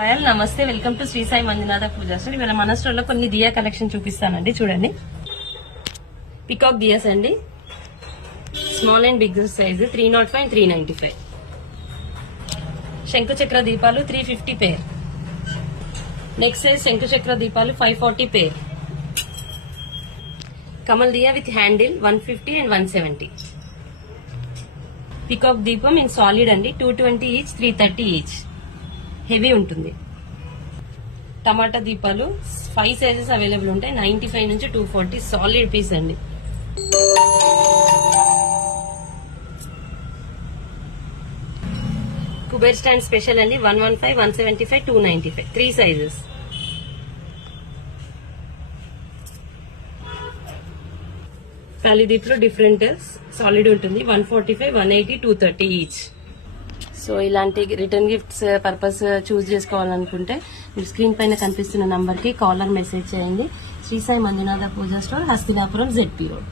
హాయ్ నమస్తే, welcome to Shri Sai Manjunatha Pooja store. ఇవాళ మన స్టోర్ లో కొన్ని దియా కలెక్షన్ చూపిస్తానండి. చూడండి, పికాక్ దియాస్ అండి, small and big size 305 and 395. శంకు చక్ర దీపాలు 350 పేర్. నెక్స్ట్ సైజ్ శంకు చక్ర దీపాలు 540 పేర్. కమల్ దియా విత్ హ్యాండిల్ 150 and 170. పికాక్ దీపం ఇన్ సాలిడ్ అండి, 220 ఈచ్, 330 ఈచ్. హెవీ ఉంటుంది. టమాటా దీపాలు 5 సైజెస్ అవైలబుల్ ఉంటాయి, 95 నుంచి 240. సాలిడ్ పీస్ అండి. కుబేర్ స్టాండ్ స్పెషల్ అండి, 115, 175, 295. 3 సైజెస్. కాళీదీప్లో డిఫరెంట్ సాలిడ్ ఉంటుంది, 145, 180, 230 ఈచ్. సో ఇలాంటి రిటర్న్ గిఫ్ట్స్ పర్పస్ చూస్ చేసుకోవాలనుకుంటే మీరు స్క్రీన్ పైన కనిపిస్తున్న నంబర్ కి కాలర్ మెసేజ్ చేయండి. శ్రీ సాయి మంజునాథ పూజా స్టోర్, హస్తినాపురం, ZP రోడ్.